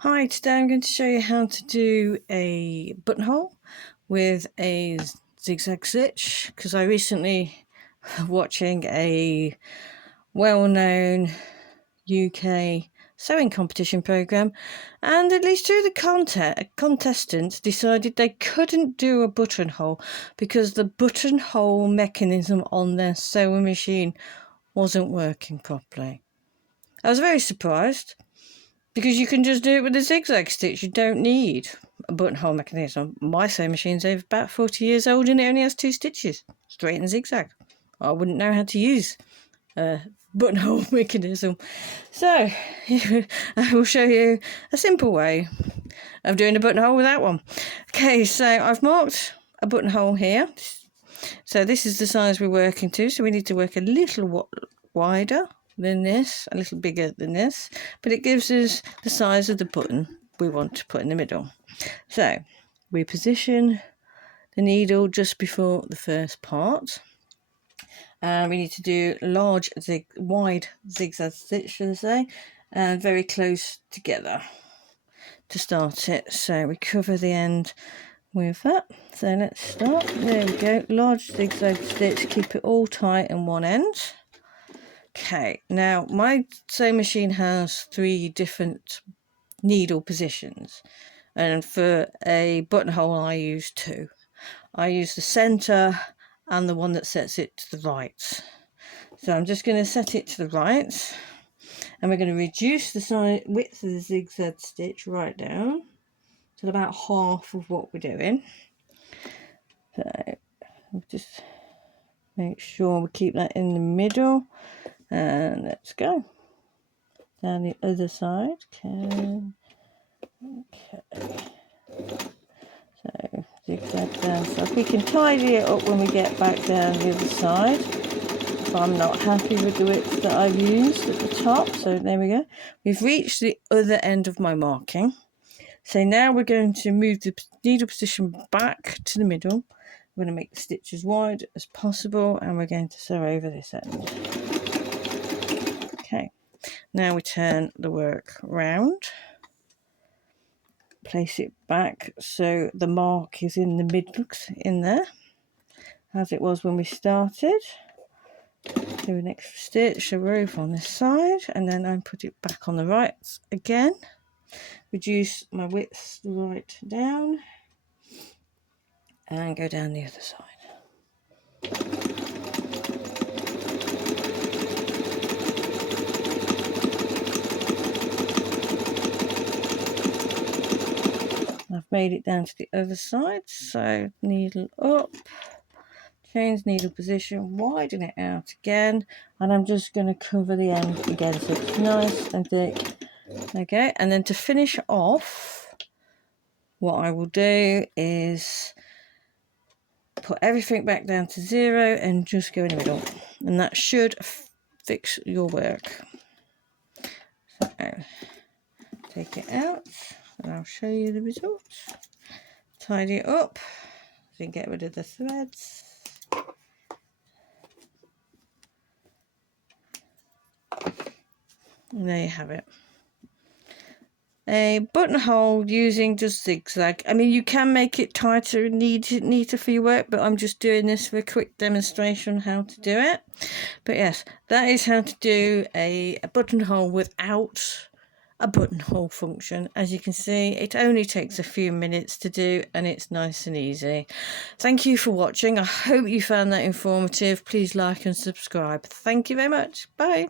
Hi, today I'm going to show you how to do a buttonhole with a zigzag stitch, because I recently watching a well-known UK sewing competition program, and at least two of the contestants decided they couldn't do a buttonhole because the buttonhole mechanism on their sewing machine wasn't working properly. I was very surprised, because you can just do it with a zigzag stitch. You don't need a buttonhole mechanism. My sewing machine's over about 40 years old and it only has 2 stitches, straight and zigzag. I wouldn't know how to use a buttonhole mechanism. So I will show you a simple way of doing a buttonhole without one. Okay, so I've marked a buttonhole here. So this is the size we're working to. So we need to work a little wider than this, a little bigger than this, but it gives us the size of the button we want to put in the middle. So we position the needle just before the first part. We need to do wide zigzag stitch, should I say, and very close together to start it. So we cover the end with that. So let's start. There we go. Large zigzag stitch. Keep it all tight in one end. Okay, now my sewing machine has 3 different needle positions, and for a buttonhole I use 2. I use the centre and the one that sets it to the right. So I'm just going to set it to the right, and we're going to reduce the width of the zigzag stitch right down to about half of what we're doing. So just make sure we keep that in the middle, and let's go down the other side. Okay, so zigzag down. So we can tidy it up when we get back down the other side. If I'm not happy with the width that I've used at the top. So there we go. We've reached the other end of my marking. So now we're going to move the needle position back to the middle. We're going to make the stitch as wide as possible, and we're going to sew over this end. Okay, now we turn the work round. Place it back so the mark is in the middle, in there, as it was when we started. Do an extra stitch, a over on this side, and then I put it back on the right again. Reduce my width right down and go down the other side. I've made it down to the other side, so needle up, change needle position, widen it out again, and I'm just going to cover the end again so it's nice and thick. Okay, and then to finish off, what I will do is put everything back down to 0 and just go in the middle, and that should fix your work. So take it out and I'll show you the result. Tidy it up so you can get rid of the threads. And there you have it. A buttonhole using just zigzag. I mean, you can make it tighter and neater for your work, but I'm just doing this for a quick demonstration how to do it. But yes, that is how to do a buttonhole without a buttonhole function. As you can see, it only takes a few minutes to do, and it's nice and easy. Thank you for watching. I hope you found that informative. Please like and subscribe. Thank you very much. Bye.